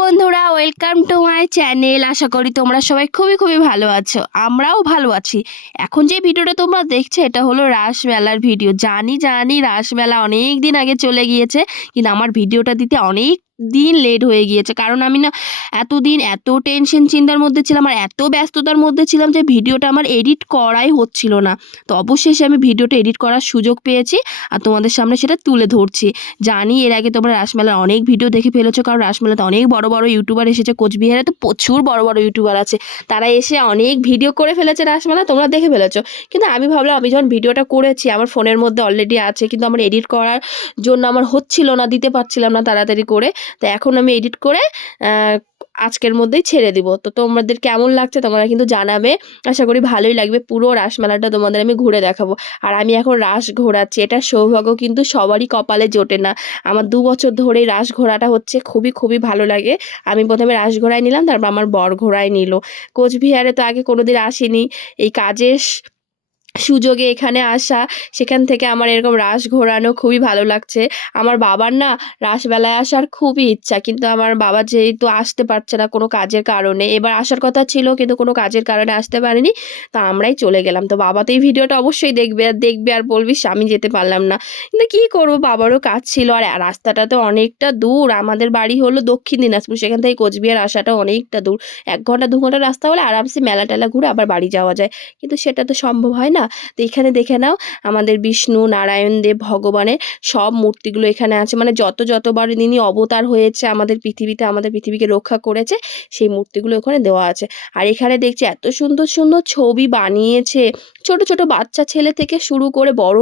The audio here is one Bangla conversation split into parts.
বন্ধুরা, ওয়েলকাম টু মাই চ্যানেল। আশা করি তোমরা সবাই খুবই খুবই ভালো আছো। আমরাও ভালো আছি। এখন যে ভিডিওটা তোমরা দেখছো এটা হলো রাসমেলার ভিডিও। জানি রাসমেলা অনেক দিন আগে চলে গিয়েছে, কিন্তু আমার ভিডিওটা দিতে অনেক দিন লেট হয়ে গিয়েছে। কারণ আমি না এতদিন এত টেনশন চিন্তার মধ্যে ছিলাম আর এত ব্যস্ততার মধ্যে ছিলাম যে ভিডিওটা আমার এডিট করাই হচ্ছিল না। তো অবশেষে আমি ভিডিওটা এডিট করার সুযোগ পেয়েছি আর তোমাদের সামনে সেটা তুলে ধরছি। জানি এর আগে তোমরা রাসমেলার অনেক ভিডিও দেখে ফেলেছো, কারণ রাসমেলাতে অনেক বড় বড় ইউটিউবার এসেছে। কোচবিহারে তো প্রচুর বড় বড় ইউটিউবার আছে, তারা এসে অনেক ভিডিও করে ফেলেছে রাসমেলা, তোমরা দেখে ফেলেছো। কিন্তু আমি ভাবলাম আমি যখন ভিডিওটা করেছি আমার ফোনের মধ্যে অলরেডি আছে, কিন্তু আমার এডিট করার জন্য আমার হচ্ছিল না, দিতে পারছিলাম না তাড়াতাড়ি করে। তো এখন আমি এডিট করে আজকের মধ্যেই ছেড়ে দিব। তো তোমাদের কেমন লাগছে তোমরা কিন্তু জানাবে। আশা করি ভালোই লাগবে। পুরো রাসমেলাটা তোমাদের আমি ঘুরে দেখাবো। আর আমি এখন রাস ঘোরাচ্ছি, এটা সৌভাগ্য কিন্তু সবারই কপালে জোটে না। আমার 2 বছর ধরেই রাস ঘোরাটা হচ্ছে, খুবই খুবই ভালো লাগে। আমি প্রথমে রাস ঘোড়ায় নিলাম, তারপর আমার বর ঘোড়ায় নিল। কোচবিহারে তো আগে কোনোদিন আসিনি, এই কাজের সুযোগে এখানে আসা, সেখান থেকে আমার এরকম রাস ঘোরানো খুবই ভালো লাগছে। আমার বাবার না রাসমেলায় আসার খুবই ইচ্ছা, কিন্তু আমার বাবা যেহেতু আসতে পারছে না কোনো কাজের কারণে, এবার আসার কথা ছিল কিন্তু কোনো কাজের কারণে আসতে পারেনি। তো আমরাই চলে গেলাম। তো বাবা তো এই ভিডিওটা অবশ্যই দেখবে আর বলবি আমি যেতে পারলাম না। কিন্তু কী করবো, বাবারও কাজ ছিল আর রাস্তাটা তো অনেকটা দূর। আমাদের বাড়ি হলো দক্ষিণ দিনাজপুর, সেখান থেকে কোচবিহার আসাটা অনেকটা দূর। 1 ঘন্টা 2 ঘন্টা রাস্তা হলে আরামসে মেলা টেলা ঘুরে আবার বাড়ি যাওয়া যায়, কিন্তু সেটা তো সম্ভব হয় না। তো এখানে দেখে নাও আমাদের বিষ্ণু নারায়ণ দেব ভগবানের সব মূর্তিগুলো এখানে আছে, মানে যতবার তিনি অবতার হয়েছে আমাদের পৃথিবীতে, আমাদের পৃথিবীকে রক্ষা করেছে, সেই মূর্তিগুলো ওখানে দেওয়া আছে। আর এখানে দেখছি এত সুন্দর সুন্দর ছবি বানিয়েছে, ছোট ছোট বাচ্চা ছেলে থেকে শুরু করে বড়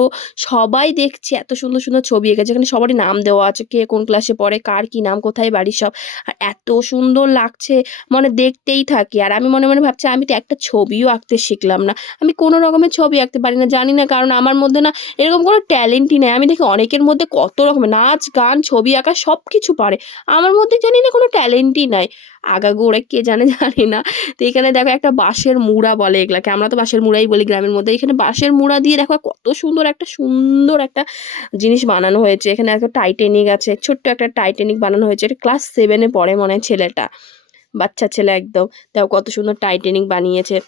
সবাই দেখছি এত সুন্দর সুন্দর ছবি এঁকেছে। এখানে সবারই নাম দেওয়া আছে, কে কোন ক্লাসে পড়ে, কার কি নাম, কোথায় বাড়ি, সব। আর এত সুন্দর লাগছে, মানে দেখতেই থাকি। আর আমি মনে মনে ভাবছি আমি তো একটা ছবিও আঁকতে শিখলাম না। আমি কোনো রকমের ছবি আঁকতে পারি না, জানি না, কারণ আমার মধ্যে না এরকম কোনো ট্যালেন্টই নেই। আমি দেখি অনেকের মধ্যে কত রকমের নাচ গান ছবি আঁকা সব কিছু পারে, আমার মধ্যে জানি না কোনো ট্যালেন্টই নাই। আগাগোড়া কে জানে, জানি না। তো এখানে দেখো একটা বাঁশের মুড়া বলে এগুলাকে, আমরা তো বাঁশের মুড়াই বলি গ্রামের মধ্যে। এখানে বাঁশের মুড়া দিয়ে দেখো কত সুন্দর একটা জিনিস বানানো হয়েছে। এখানে একটা টাইটানিক আছে, ছোট্ট একটা টাইটানিক বানানো হয়েছে। এটা ক্লাস 7-এ পড়ে মনে হয় ছেলেটা, বাচ্চা ছেলে একদম। দেখো কত সুন্দর টাইটানিক বানিয়েছে।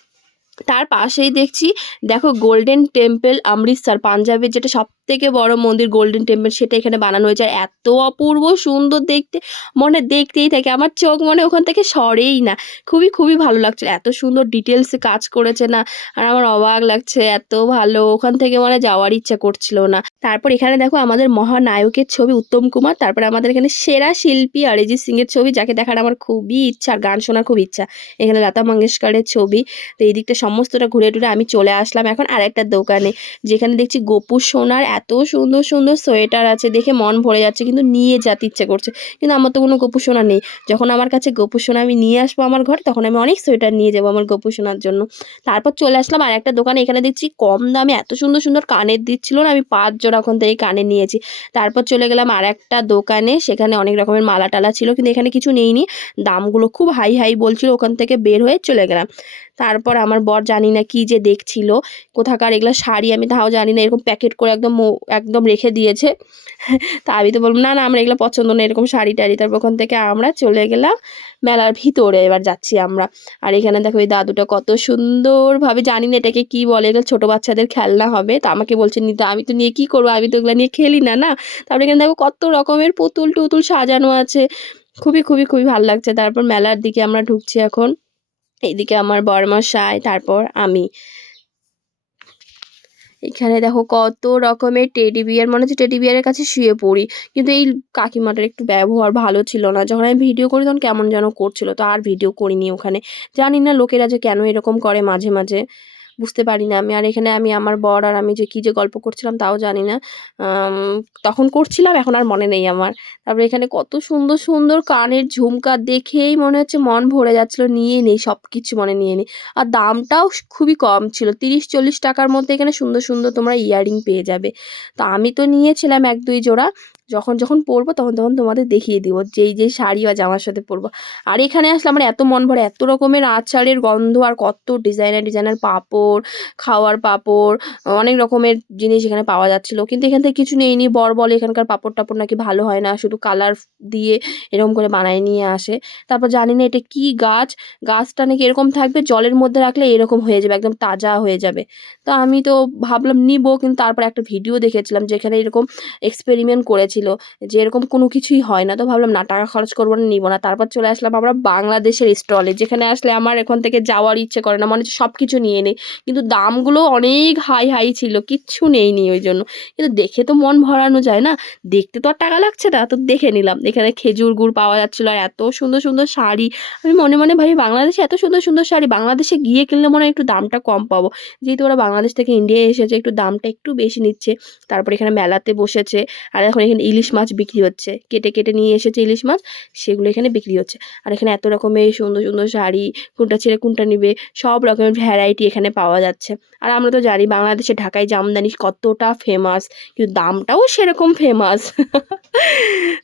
তার পাশেই দেখছি দেখো গোল্ডেন টেম্পল অমৃতসর, পাঞ্জাবের যেটা সবথেকে বড় মন্দির গোল্ডেন টেম্পল, সেটা এখানে বানানো হয়েছে। আর এত অপূর্ব সুন্দর দেখতে, মনে দেখতেই থাকে, আমার চোখ মনে ওখান থেকে সরেই না। খুবই খুবই ভালো লাগছে, এত সুন্দর ডিটেলসে কাজ করেছে না। আর আমার অবাক লাগছে, এত ভালো, ওখান থেকে মানে যাওয়ার ইচ্ছা করছিল না। তারপর এখানে দেখো আমাদের মহানায়কের ছবি উত্তম কুমার, তারপরে আমাদের এখানে সেরা শিল্পী অরিজিৎ সিং এর ছবি, যাকে দেখার আমার খুবই ইচ্ছা আর গান শোনার খুব ইচ্ছা। এখানে লতা মঙ্গেশকরের ছবি। তো এই দিকটা সমস্তটা ঘুরে টুরে আমি চলে আসলাম এখন আরেকটা দোকানে, যেখানে দেখছি গোপু সোনার এত সুন্দর সুন্দর সোয়েটার আছে, দেখে মন ভরে যাচ্ছে, কিন্তু নিয়ে যেতে ইচ্ছে করছে। কিন্তু আমার তো কোনো গোপু সোনা নেই। যখন আমার কাছে গোপু সোনা আমি নিয়ে আসবো আমার ঘরে, তখন আমি অনেক সোয়েটার নিয়ে যাবো আমার গোপু সোনার জন্য। তারপর চলে আসলাম আর একটা দোকানে, এখানে দেখছি কম দামে এত সুন্দর সুন্দর কানের দিচ্ছিল না, আমি 5 জোড়া ওখান থেকে কানের নিয়েছি। তারপর চলে গেলাম আর একটা দোকানে, সেখানে অনেক রকমের মালা টালা ছিল, কিন্তু এখানে কিছু নেইনি, দামগুলো খুব হাই হাই বলছিল। ওখান থেকে বের হয়ে চলে গেলাম। তারপর আমার বর জানি না কি যে দেখছিল, কোথাকার এগুলো শাড়ি আমি তাও জানি না, এরকম প্যাকেট করে একদম একদম রেখে দিয়েছে। তা আমি তো বললাম না আমার এগুলো পছন্দ না, এরকম শাড়ি টাড়ি। তারপর ওখান থেকে আমরা চলে গেলাম মেলার ভিতরে, এবার যাচ্ছি আমরা। আর এখানে দেখো এই দাদুটা কত সুন্দরভাবে, জানি না এটাকে কি বলে, এগুলো ছোটো বাচ্চাদের খেলনা হবে, তো আমাকে বলছে নিতে। আমি তো নিয়ে কি করবো, আমি তো এগুলো নিয়ে খেলি না না। তারপরে এখানে দেখো কত রকমের পুতুল টুতুল সাজানো আছে, খুবই খুবই খুবই ভালো লাগছে। তারপর মেলার দিকে আমরা ঢুকছি এখন। এইদিকে আমার বরমশাই, তারপর আমি। এখানে দেখো কত রকমের টেডি বিয়ার, মনে হচ্ছে টেডি বিয়ারের কাছে শুয়ে পড়ি। কিন্তু এই কাকিমাটার একটু ব্যবহার ভালো ছিল না, যখন আমি ভিডিও করি তখন কেমন যেন করছিল, তো আর ভিডিও করিনি ওখানে। জানি না লোকেরা যে কেন এরকম করে মাঝে মাঝে, বুঝতে পারি না আমি। আর এখানে আমি আমার বর আর আমি যে কী যে গল্প করছিলাম তাও জানি না, তখন করছিলাম, এখন আর মনে নেই আমার। তারপরে এখানে কত সুন্দর সুন্দর কানের ঝুমকা, দেখেই মনে হচ্ছে মন ভরে যাচ্ছিলো, নিয়ে নেই সব কিছু, মনে নিয়ে নিই। আর দামটাও খুবই কম ছিল, 30-40 টাকার মধ্যে এখানে সুন্দর সুন্দর তোমরা ইয়াররিং পেয়ে যাবে। তো আমি তো নিয়েছিলাম 1-2 জোড়া, যখন যখন পরবো তখন তখন তোমাদের দেখিয়ে দিব যেই শাড়ি বা জামার সাথে পরবো। আর এখানে আসলে আমার এত মন ভরে, এত রকমের আচারের গন্ধ আর কত ডিজাইনার পাঁপড়, খাওয়ার পাঁপড়, অনেক রকমের জিনিস এখানে পাওয়া যাচ্ছিল। কিন্তু এখান থেকে কিছু নেইনি। বর বলে এখানকার পাঁপড়-টাপড় নাকি ভালো হয় না, শুধু কালার দিয়ে এরকম করে বানায় নিয়ে আসে। তারপর জানি না এটা কি গাছ, গাছটা নাকি এরকম থাকবে, জলের মধ্যে রাখলে এরকম হয়ে যাবে, একদম তাজা হয়ে যাবে। তো আমি তো ভাবলাম নিবো, কিন্তু তারপর একটা ভিডিও দেখেছিলাম যেখানে এরকম এক্সপেরিমেন্ট করেছিল যে এরকম কোনো কিছুই হয় না। তো ভাবলাম না, টাকা খরচ করবো না, নিবো না। তারপর চলে আসলাম আমরা বাংলাদেশের স্টলে, যেখানে আসলে আমার এখান থেকে যাওয়ার ইচ্ছে করে না, মনে হচ্ছে সব কিছু নিয়ে নেই। কিন্তু দামগুলো অনেক হাই ছিল, কিচ্ছু নেইনি ওই জন্য। কিন্তু দেখে তো মন ভরানো যায় না, দেখতে তো আর টাকা লাগছে না, তো দেখে নিলাম। এখানে খেজুর গুড় পাওয়া যাচ্ছিল আর এত সুন্দর সুন্দর শাড়ি। আমি মনে মনে ভাবি বাংলাদেশে এত সুন্দর সুন্দর শাড়ি, বাংলাদেশে গিয়ে কিনলে মনে হয় একটু দামটা কম পাবো, যেহেতু ওরা বাংলাদেশ থেকে ইন্ডিয়ায় এসেছে, একটু দামটা একটু বেশি নিচ্ছে। তারপর এখানে মেলাতে বসেছে, আর এখন এখানে ইলিশ মাছ বিক্রি হচ্ছে, কেটে কেটে নিয়ে এসেছে ইলিশ মাছ, সেগুলো এখানে বিক্রি হচ্ছে। আর এখানে এত রকমের সুন্দর সুন্দর শাড়ি, কোনটা ছেড়ে কোনটা নিবে, সব রকমের ভ্যারাইটি এখানে পাওয়া যাচ্ছে। আর আমরা তো জানি বাংলাদেশে ঢাকায় জামদানি কতটা ফেমাস, কিন্তু দামটাও সেরকম ফেমাস।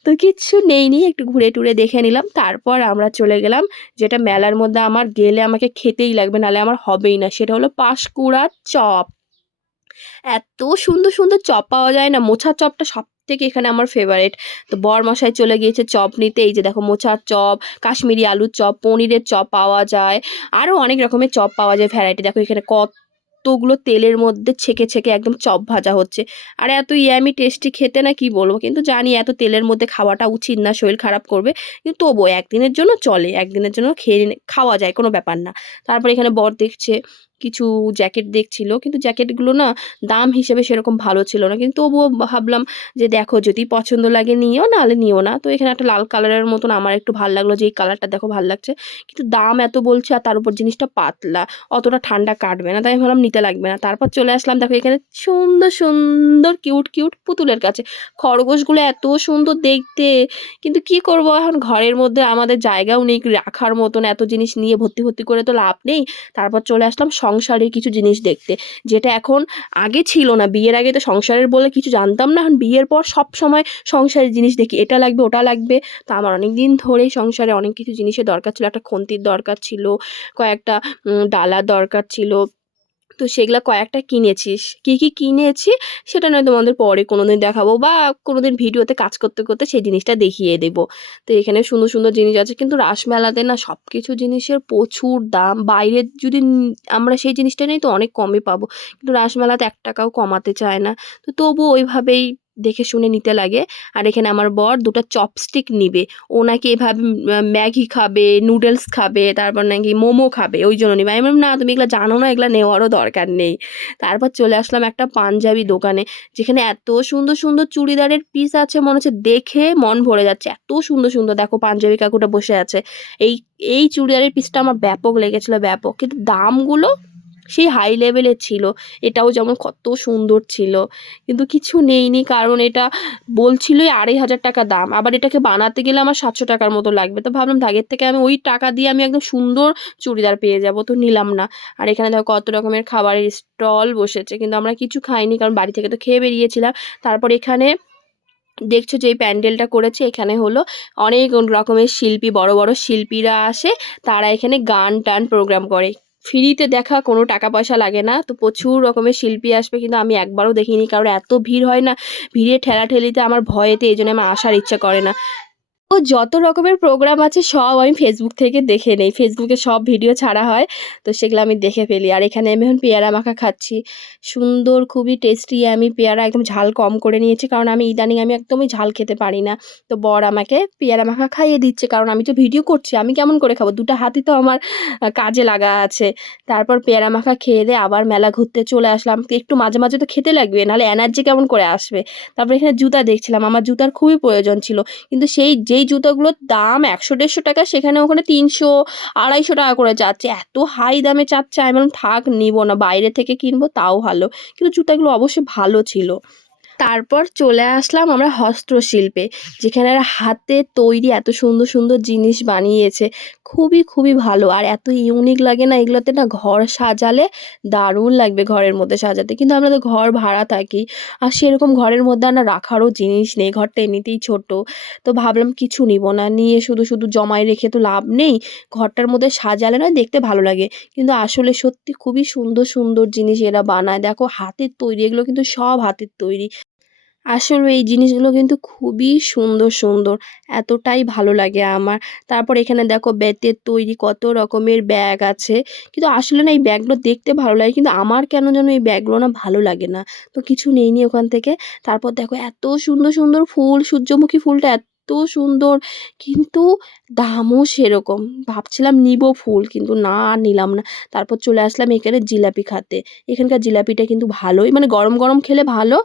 তো কিচ্ছু নেইনি, একটু ঘুরে টুরে দেখে নিলাম। তারপর আমরা চলে গেলাম যেটা মেলার মধ্যে আমার গেলে আমাকে খেতেই লাগবে, নাহলে আমার হবেই না, সেটা হলো পাঁশকুড়ার চপ। এত সুন্দর সুন্দর চপ পাওয়া যায় না, মোচার চপটা সবথেকে এখানে আমার ফেভারিট। তো বরমশাই চলে গিয়েছে চপ নিতে। এই যে দেখো, মোচার চপ, কাশ্মীরি আলুর চপ, পনিরের চপ পাওয়া যায়, আরও অনেক রকমের চপ পাওয়া যায় ভ্যারাইটি। দেখো এখানে কতগুলো তেলের মধ্যে ছেঁকে ছেঁকে একদম চপ ভাজা হচ্ছে। আর এত ইয়ামি টেস্টি খেতে, না কি বলবো, কিন্তু জানি এত তেলের মধ্যে খাওয়াটা উচিত না, শরীর খারাপ করবে। কিন্তু তবুও একদিনের জন্য চলে, একদিনের জন্য খাওয়া যায়, কোনো ব্যাপার না। তারপর এখানে বর দেখছে কিছু জ্যাকেট দেখছিল, কিন্তু জ্যাকেটগুলো না দাম হিসেবে সেরকম ভালো ছিল না, কিন্তু তবুও ভাবলাম যে দেখো যদি পছন্দ লাগে নিও, নাহলে নিও না। তো এখানে একটা লাল কালারের মতন আমার একটু ভালো লাগলো, যে এই কালারটা দেখো ভালো লাগছে, কিন্তু দাম এত বলছে, আর তার উপর জিনিসটা পাতলা, অতটা ঠান্ডা কাটবে না, তাই আমি ভাবলাম নিতে লাগবে না। তারপর চলে আসলাম, দেখো এখানে সুন্দর সুন্দর কিউট কিউট পুতুলের কাছে। খরগোশগুলো এত সুন্দর দেখতে, কিন্তু কি করব, এখন ঘরের মধ্যে আমাদের জায়গাও নেই রাখার মতন, এত জিনিস নিয়ে ভর্তি ভর্তি করে তো লাভ নেই। তারপর চলে আসলাম সংসারের কিছু জিনিস দেখতে, যেটা এখন আগে ছিল না। বিয়ের আগে তো সংসারের বলে কিছু জানতাম না, এখন বিয়ের পর সব সময় সংসারের জিনিস দেখি, এটা লাগবে ওটা লাগবে। তো আমার অনেক দিন ধরেই সংসারে অনেক কিছু জিনিসের দরকার ছিল, একটা খুন্তির দরকার ছিল, কয়েকটা ডালার দরকার ছিল। তো সেগুলা কয়েকটা কিনেছিস, কি কি কিনেছি সেটা নয় তোমাদের পরে কোনোদিন দেখাবো, বা কোনোদিন ভিডিওতে কাজ করতে করতে সেই জিনিসটা দেখিয়ে দেবো। তো এখানে সুন্দর সুন্দর জিনিস আছে, কিন্তু রাসমেলাতে না সব কিছু জিনিসের প্রচুর দাম। বাইরে যদি আমরা সেই জিনিসটা নেই তো অনেক কমে পাবো, কিন্তু রাসমেলাতে 1 টাকাও কমাতে চায় না। তো তবুও ওইভাবেই দেখে শুনে নিতে লাগে। আর এখানে আমার বর 2টা চপস্টিক নিবে, ও নাকি এভাবে ম্যাগি খাবে, নুডলস খাবে, তারপর নাকি মোমো খাবে, ওই জন্য নিবে। আমি বললাম না, তুমি এগুলো জানো না, এগুলো নেওয়ারও দরকার নেই। তারপর চলে আসলাম একটা পাঞ্জাবি দোকানে, যেখানে এত সুন্দর সুন্দর চুড়িদারের পিস আছে, মনে হচ্ছে দেখে মন ভরে যাচ্ছে, এত সুন্দর সুন্দর। দেখো পাঞ্জাবি কাকুটা বসে আছে, এই এই চুড়িদারের পিসটা আমার ব্যাপক লেগেছিল, ব্যাপক, কিন্তু দামগুলো সেই হাই লেভেলের ছিল। এটাও যেমন কত সুন্দর ছিল, কিন্তু কিছু নেইনি, কারণ এটা বলছিলই 2500 টাকা দাম, আবার এটাকে বানাতে গেলে আমার 700 টাকার মতো লাগবে। তো ভাবলাম আগের থেকে আমি ওই টাকা দিয়ে আমি একদম সুন্দর চুড়িদার পেয়ে যাব, তো নিলাম না। আর এখানে দেখো কত রকমের খাবারের স্টল বসেছে, কিন্তু আমরা কিছু খাইনি, কারণ বাড়ি থেকে তো খেয়ে বেরিয়েছিলাম। তারপর এখানে দেখছো যে এই প্যান্ডেলটা করেছে, এখানে হলো অনেক রকমের শিল্পী, বড় বড় শিল্পীরা আসে, তারা এখানে গান টান প্রোগ্রাম করে। ফ্রিতে দেখা, কোনো টাকা পয়সা লাগে না। তো প্রচুর রকমের শিল্পী আসবে, কিন্তু আমি একবারও দেখিনি, কারণ এত ভিড় হয় না, ভিড়ে ঠেলাঠেলিতে আমার ভয়েতে এই জন্য আমার আসার ইচ্ছা করে না। ও যত রকমের প্রোগ্রাম আছে সব আমি ফেসবুক থেকে দেখে নেই, ফেসবুকে সব ভিডিও ছাড়া হয়, তো সেগুলো আমি দেখে ফেলি। আর এখানে আমি এখন পেয়ারা মাখা খাচ্ছি, সুন্দর খুবই টেস্টি। আমি পেয়ারা একদম ঝাল কম করে নিয়েছি, কারণ আমি ইদানিং আমি একদমই ঝাল খেতে পারি না। তো বর আমাকে পেয়ারা মাখা খাইয়ে দিচ্ছে, কারণ আমি তো ভিডিও করছি, আমি কেমন করে খাবো, 2টা হাতই তো আমার কাজে লাগা আছে। তারপর পেয়ারা মাখা খেয়ে দিয়ে আবার মেলা ঘুরতে চলে আসলাম, একটু মাঝে মাঝে তো খেতে লাগবে, নাহলে এনার্জি কেমন করে আসবে। তারপর এখানে জুতা দেখছিলাম, আমার জুতার খুবই প্রয়োজন ছিল, কিন্তু যেই জুতোগুলোর দাম 100-150 টাকা, সেখানে ওখানে 300-250 টাকা করে চাচ্ছে, এত হাই দামে চাচ্ছে। আমি বললাম থাক, নিব না, বাইরে থেকে কিনবো তাও ভালো। কিন্তু জুতাগুলো অবশ্যই ভালো ছিল। তারপর চলে আসলাম আমরা হস্তশিল্পে, যেখানে হাতে তৈরি এত সুন্দর সুন্দর জিনিস বানিয়েছে, খুবই খুবই ভালো আর এত ইউনিক লাগে না এগুলোতে, না ঘর সাজালে দারুণ লাগবে ঘরের মধ্যে সাজাতে। কিন্তু আমরা তো ঘর ভাড়া থাকি আর সেরকম ঘরের মধ্যে আর না রাখারও জিনিস নেই, ঘরটা এমনিতেই ছোট। তো ভাবলাম কিছু নিব না, নিয়ে শুধু শুধু জমায় রেখে তো লাভ নেই, ঘরটার মধ্যে সাজালে না দেখতে ভালো লাগে। কিন্তু আসলে সত্যি খুবই সুন্দর সুন্দর জিনিস এরা বানায়, দেখো হাতের তৈরি, এগুলো কিন্তু সব হাতের তৈরি। আসলে এই জিনিসগুলো কিন্তু খুবই সুন্দর, সুন্দর। এতটাই ভালো লাগে আমার। তারপর এখানে দেখো বেতের তৈরি কত রকমের ব্যাগ আছে। কিন্তু আসলে না এই ব্যাগগুলো দেখতে ভালো লাগে। কিন্তু আমার কেন যেন এই ব্যাগগুলো না ভালো লাগে না। তো কিছু নেইনি ওখান থেকে। তারপর দেখো এত সুন্দর, সুন্দর ফুল, সূর্যমুখী ফুলটা এত সুন্দর, কিন্তু দামও সেরকম। ভাবছিলাম নিবো ফুল, কিন্তু না আর নিলাম না। তারপর চলে আসলাম এখানে জিলাপি খাতে। এখানকার জিলাপিটা কিন্তু ভালোই, মানে গরম, গরম খেলে ভালো।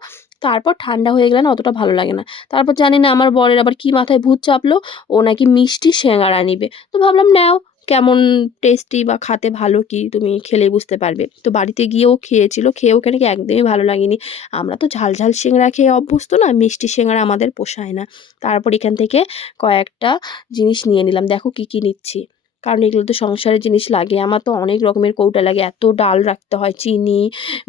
তারপর ঠান্ডা হয়ে গেলে না অতটা ভালো লাগে না। তারপর জানি না আমার বরের আবার কি মাথায় ভূত চাপলো, ও নাকি মিষ্টি সিঙ্গারা নিবে। তো ভাবলাম নাও, কেমন টেস্টি বা খাতে ভালো কি তুমি খেলেই বুঝতে পারবে। তো বাড়িতে গিয়েও খেয়েছিল, খেয়ে ওকে নাকি একদমই ভালো লাগেনি। আমরা তো ঝাল, ঝাল সিঙ্গারা খেয়ে অভ্যস্ত না, মিষ্টি সিঙ্গারা আমাদের পোষায় না। তারপর এখান থেকে কয়েকটা জিনিস নিয়ে নিলাম। দেখো কি, কি নিচ্ছি। কারণ এগুলো তো সংসারের জিনিস লাগে। আমার তো অনেক রকমের কৌটা লাগে। এত ডাল রাখতে হয়, চিনি,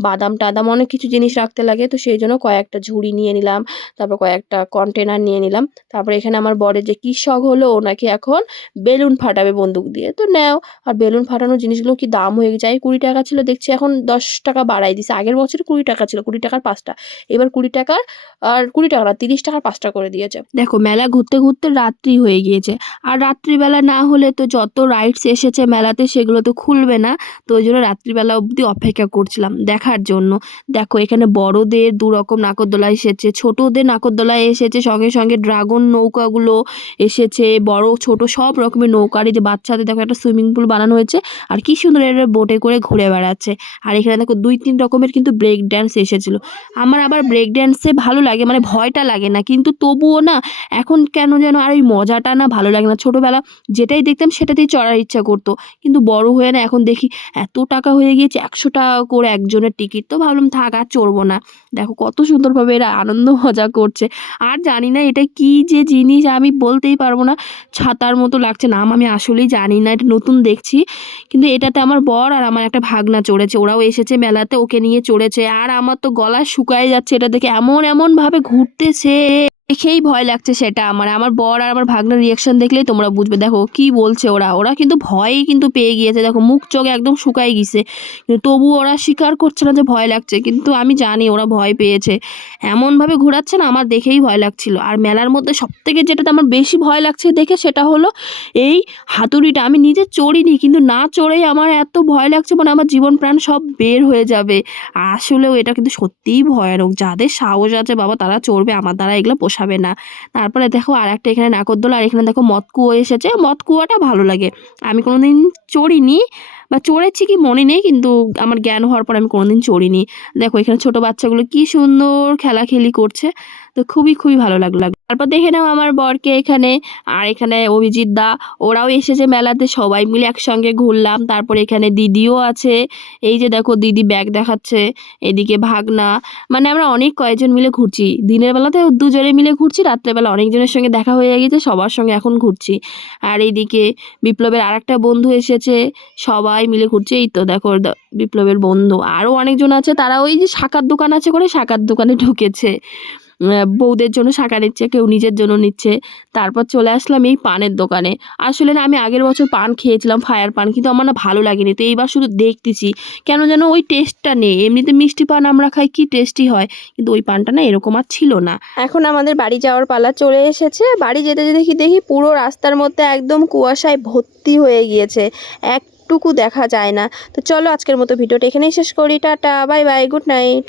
বাদাম-টাদাম অনেক কিছু জিনিস রাখতে লাগে। তো সেইজন্য কয়েকটা ঝুড়ি নিয়ে নিলাম। তারপর কয়েকটা কন্টেনার নিয়ে নিলাম। তারপরে এখানে আমার বরের যে কি শখ হলো, ও নাকি এখন বেলুন ফাটাবে বন্দুক দিয়ে। তো নেও। আর বেলুন ফাটানোর জিনিসগুলো কি দাম হয়ে যায়। ৳20 ছিল, দেখছি এখন ৳10 বাড়ায় দিছে। আগের বছর ৳20 ছিল। ৳20 র ৫ টা। এবার ৳20 আর ৳20 না, ৳30 র ৫ টা করে দিয়েছে। দেখো মেলা ঘুরতে, ঘুরতে রাত্রি হয়ে গিয়েছে। আর রাত্রিবেলা না হলে তো যত রাইডস এসেছে মেলাতে সেগুলো তো খুলবে না। তো ওইজন্য রাত্রিবেলা অবধি অপেক্ষা করছিলাম দেখার জন্য। দেখো এখানে বড়দের ২ রকম নাগরদোলা এসেছে, ছোটদের নাগরদোলা এসেছে, সঙ্গে, সঙ্গে ড্রাগন নৌকাগুলো এসেছে, বড় ছোট সব রকমের নৌকা। আর এই যে বাচ্চাদের দেখো একটা সুইমিং পুল বানানো হয়েছে, আর কি সুন্দর এরা বোটে করে ঘুরে বেড়াচ্ছে। আর এখানে দেখো ২-৩ রকমের কিন্তু ব্রেক ড্যান্স এসেছিল। আমার আবার ব্রেক ড্যান্সে ভালো লাগে, মানে ভয়টা লাগে না, কিন্তু তবুও না এখন কেন যেন আর ওই মজাটা না ভালো লাগে না। ছোটবেলা যেটাই দেখতাম সেটাতেই চড়ার ইচ্ছা করতো। কিন্তু বড় হয়ে না এখন দেখি এত টাকা হয়ে গিয়েছে, ৳১০০ করে একজনের টিকিট। তো ভাবলাম থাক আর চড়বো না। দেখো কত সুন্দরভাবে এরা আনন্দ মজা করছে। আর জানি না এটা কি যে জিনিস, আমি বলতেই পারবো না। ছাতার মতো লাগছে, নাম আমি আসলেই জানি না, এটা নতুন দেখছি। কিন্তু এটাতে আমার বর আর আমার একটা ভাগনা চড়েছে, ওরাও এসেছে মেলাতে, ওকে নিয়ে চড়েছে। আর আমার তো গলা শুকায় যাচ্ছে এটা দেখে, এমন ভাবে ঘুরতেছে, দেখেই ভয় লাগছে সেটা আমার। আমার বর আর আমার ভাগনার রিঅ্যাকশন দেখলেই তোমরা বুঝবে। দেখো কি বলছে ওরা কিন্তু ভয়ই কিন্তু পেয়ে গিয়েছে। দেখো মুখ চোখ একদম শুকায় গিয়েছে, কিন্তু তবুও ওরা স্বীকার করছে না যে ভয় লাগছে। কিন্তু আমি জানি ওরা ভয় পেয়েছে। এমনভাবে ঘোরাচ্ছে না, আমার দেখেই ভয় লাগছিল। আর মেলার মধ্যে সবথেকে যেটাতে আমার বেশি ভয় লাগছে দেখে, সেটা হলো এই হাতুড়িটা। আমি নিজে চড়িনি, কিন্তু না চড়েই আমার এত ভয় লাগছে, মানে আমার জীবন প্রাণ সব বের হয়ে যাবে। আসলেও এটা কিন্তু সত্যিই ভয়ানক। যাদের সাহস আছে বাবা তারা চড়বে, আমার দ্বারা এগুলো পোষাবে না। তারপরে দেখো আরেকটা এখানে নাগরদোলা, আর এখানে দেখো মদকুয়ো এসেছে। মদকুয়োটা ভালো লাগে। আমি কোনোদিন চড়িনি, বা চড়েছি কি মনে নেই, কিন্তু আমার জ্ঞান হওয়ার পর আমি কোনোদিন চড়িনি। দেখো এখানে ছোট বাচ্চাগুলো কি সুন্দর খেলাখেলি করছে। তো খুবই, খুবই ভালো লাগলো। তারপর দেখে নাও আমার বরকে এখানে, আর এখানে অভিজিৎ দা, ওরাও এসেছে মেলাতে, সবাই মিলে একসঙ্গে ঘুরলাম। তারপর এখানে দিদিও আছে। এই যে দেখো দিদি ব্যাগ দেখাচ্ছে, এদিকে ভাগনা, মানে আমরা অনেক কয়েকজন মিলে ঘুরছি। দিনের বেলাতে ২ জনে মিলে ঘুরছি, রাত্রেবেলা অনেকজনের সঙ্গে দেখা হয়ে গেছে, সবার সঙ্গে এখন ঘুরছি। আর এইদিকে বিপ্লবের আরেকটা বন্ধু এসেছে, সবাই মিলে ঘুরছি। এই তো দেখো বিপ্লবের বন্ধু, আরও অনেকজন আছে, তারা ওই যে শাঁখার দোকান আছে করে শাঁখার দোকানে ঢুকেছে। বউদের জন্য শাঁখা নিচ্ছে, কেউ নিজের জন্য নিচ্ছে। তারপর চলে আসলাম এই পানের দোকানে। আসলে না আমি আগের বছর পান খেয়েছিলাম, ফায়ার পান, কিন্তু আমার না ভালো লাগেনি। তো এইবার শুধু দেখতেছি, কেন যেন ওই টেস্টটা নেই। এমনিতে মিষ্টি পান আমরা খাই, কি টেস্টি হয়, কিন্তু ওই পানটা না এরকম আর ছিল না। এখন আমাদের বাড়ি যাওয়ার পালা চলে এসেছে। বাড়ি যেতে যেতে দেখি পুরো রাস্তার মধ্যে একদম কুয়াশায় ভর্তি হয়ে গিয়েছে, একটুকু দেখা যায় না। তো চলো আজকের মতো ভিডিওটা এখানেই শেষ করি। Tata, bye bye, good night.